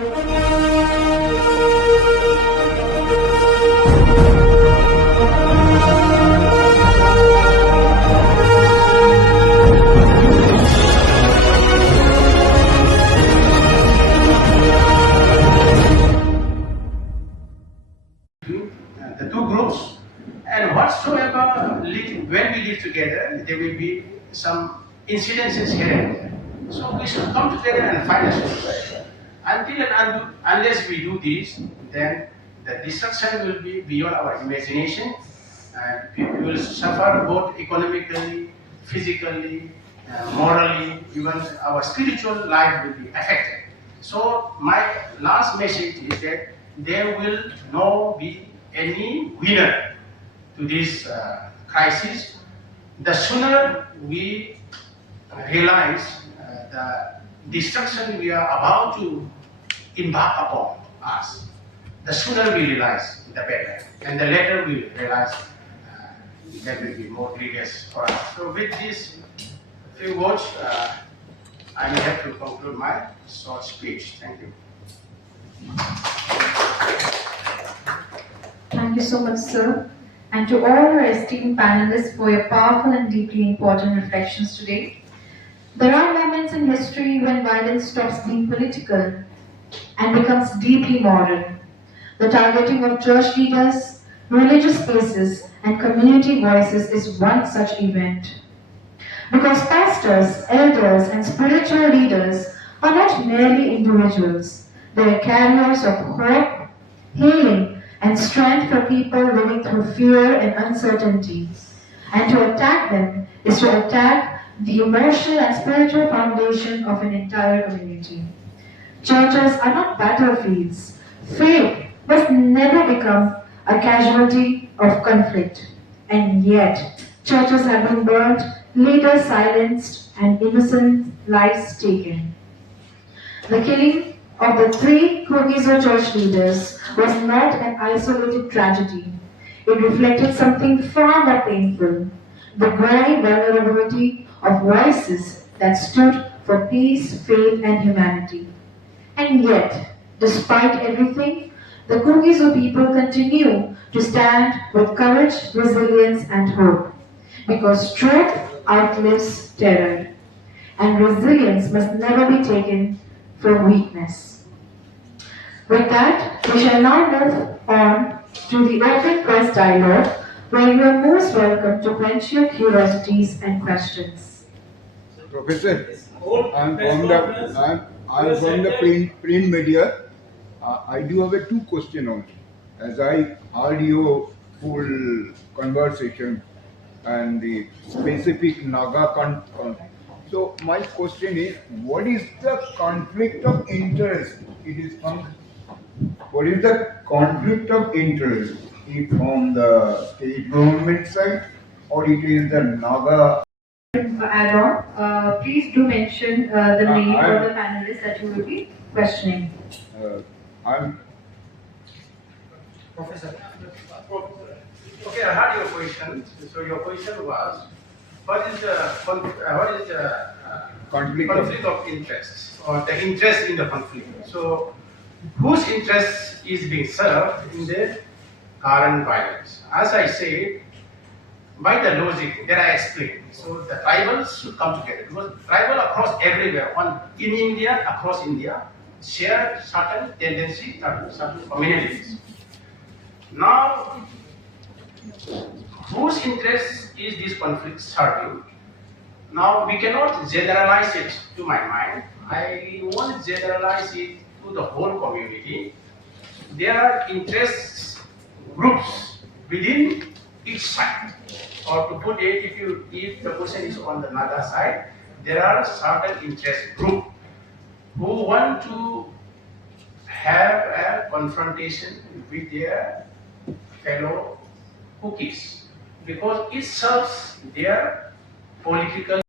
The two groups, and whatsoever when we live together, there will be some incidences here and there. So we should come together and find a solution. Unless we do this, then the destruction will be beyond our imagination, and people will suffer both economically, physically, morally, even our spiritual life will be affected. So my last message is that there will not be any winner to this crisis. The sooner we realize the destruction we are about to embark upon us, the sooner we realize, the better. And the later we realize, that will be more grievous for us. So with these few words, I have to conclude my short speech. Thank you. Thank you so much, sir. And to all our esteemed panelists for your powerful and deeply important reflections today. There are moments in history when violence stops being political and becomes deeply moral. The targeting of church leaders, religious spaces, and community voices is one such event. Because pastors, elders, and spiritual leaders are not merely individuals, they are carriers of hope, healing, and strength for people living through fear and uncertainty. And to attack them is to attack the emotional and spiritual foundation of an entire community. Churches are not battlefields. Faith must never become a casualty of conflict. And yet, churches have been burnt, leaders silenced, and innocent lives taken. The killing of the 3 Kuki church leaders was not an isolated tragedy. It reflected something far more painful, the growing vulnerability of voices that stood for peace, faith, and humanity. And yet, despite everything, the Kuki people continue to stand with courage, resilience, and hope. Because truth outlives terror, and resilience must never be taken for weakness. With that, we shall now move on to the open press dialogue, where you are most welcome to quench your curiosities and questions. Professor, I'm from the print media. I do have 2 questions only. As I heard your full conversation and the specific Naga conflict. So my question is, what is the conflict of interest? What is the conflict of interest? Is from the state government side, or it is the Naga? Add on, please do mention the name of the panelist that you will be questioning. I'm Professor. Okay, I heard your question. So your question was, what is the conflict of interest, or the interest in the conflict? So, whose interest is being served in the current violence? As I said, by the logic that I explained, so the tribals should come together, because tribal across everywhere, in India, across India, share certain tendencies, certain communities. Now, whose interest is this conflict serving? Now, we cannot generalize it to my mind. I won't generalize it to the whole community. There are interest groups within each side. Or to put it, if the question is on the Naga side, there are certain interest groups who want to have a confrontation with their fellow Kukis, because it serves their political